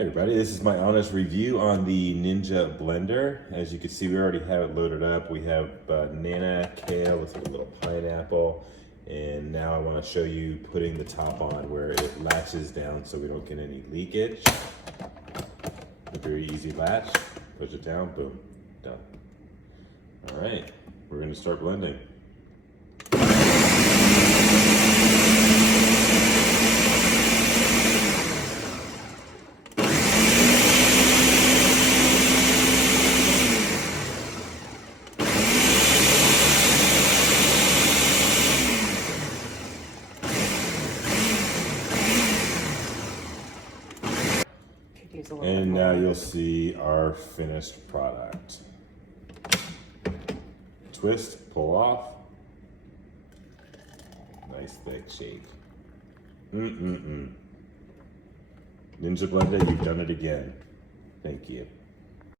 Hi everybody, this is my honest review on the Ninja blender. As you can see, we already have it loaded up. We have banana, kale with a little pineapple, and now I want to show you putting the top on where it latches down so we don't get any leakage. A very easy latch, push it down, boom, done. All right, we're going to start blending. And now you'll see our finished product. Twist, pull off. Nice thick shake. Ninja blender, you've done it again. Thank you.